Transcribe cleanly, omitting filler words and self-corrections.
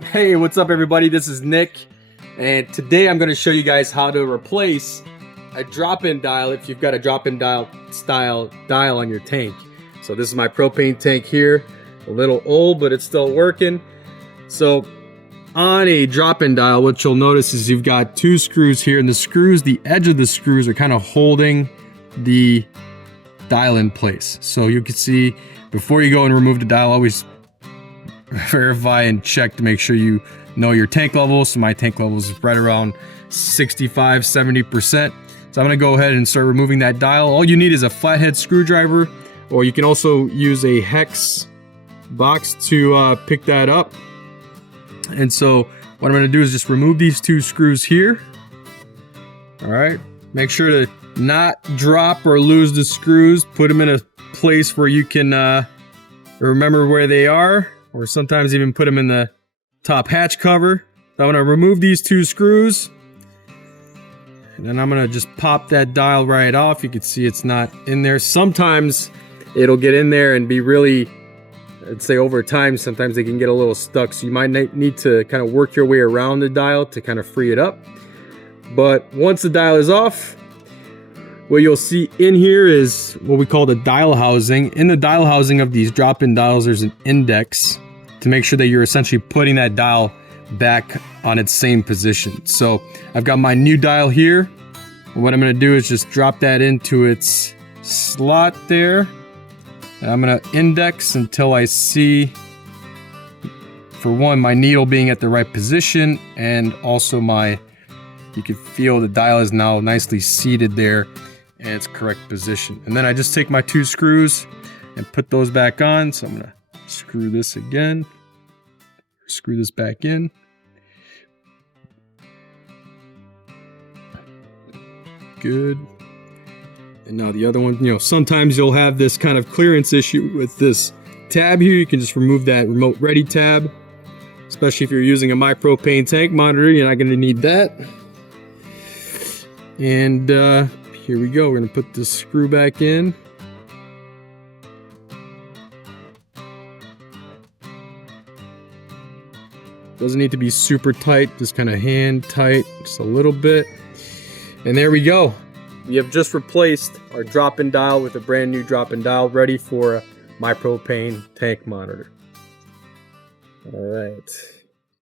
Hey, what's up everybody? This is Nick, and today I'm going to show you guys how to replace a drop-in dial if you've got a drop-in dial style dial on your tank. So this is my propane tank here, a little old but it's still working. So on a drop-in dial, what you'll notice is you've got two screws here, and the edge of the screws are kind of holding the dial in place. So you can see before you go and remove the dial, always verify and check to make sure you know your tank level. So my tank level is right around 65-70%. So I'm going to go ahead and start removing that dial. All you need is a flathead screwdriver, or you can also use a hex box to pick that up. And so what I'm going to do is just remove these two screws here. All right, make sure to not drop or lose the screws. Put them in a place where you can remember where they are, or sometimes even put them in the top hatch cover. So I'm going to remove these two screws, and then I'm going to just pop that dial right off. You can see it's not in there. Sometimes it'll get in there and be really, I'd say over time, sometimes they can get a little stuck. So you might need to kind of work your way around the dial to kind of free it up. But once the dial is off, what you'll see in here is what we call the dial housing. In the dial housing of these drop-in dials, there's an index to make sure that you're essentially putting that dial back on its same position. So I've got my new dial here. What I'm going to do is just drop that into its slot there. And I'm going to index until I see, for one, my needle being at the right position, and also you can feel the dial is now nicely seated there in its correct position. And then I just take my two screws and put those back on. So I'm going to screw this again, screw this back in. Good. And now the other one, sometimes you'll have this kind of clearance issue with this tab here. You can just remove that remote ready tab, especially if you're using a MyPropane Tank Monitor. You're not going to need that. And here we go. We're going to put this screw back in. Doesn't need to be super tight, just kind of hand tight, just a little bit. And there we go. We have just replaced our drop-in dial with a brand new drop-in dial, ready for a MyPropane Tank Monitor. All right.